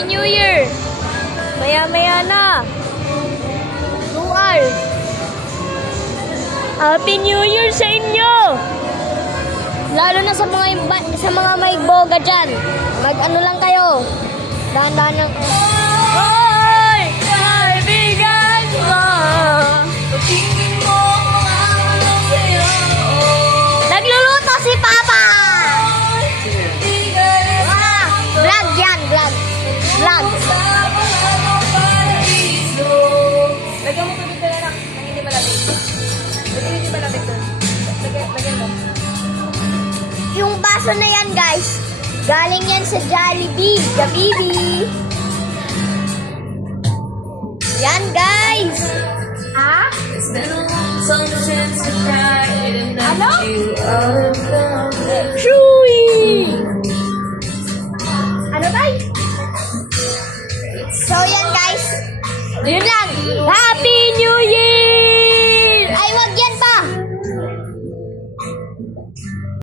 Happy New Year! Maya-maya na. 2 hours. Happy New Year sa inyo! Lalo na sa mga may boga dyan. Mag-ano lang kayo. Dahan-dahan lang. Hoy! Kaibigan mo! Nagluluto si Papa! Vlog yan, vlog. Vlog. Lagyan mo tubig na lang. Nang hindi malamig. Hindi malamig doon. Lagyan mo. Yung baso na yan, guys, galing yan sa Jollibee. Jollibee. Yan, guys. Ha? Ano? Chewy! Ano ba? So, yan, guys. Yun lang. Happy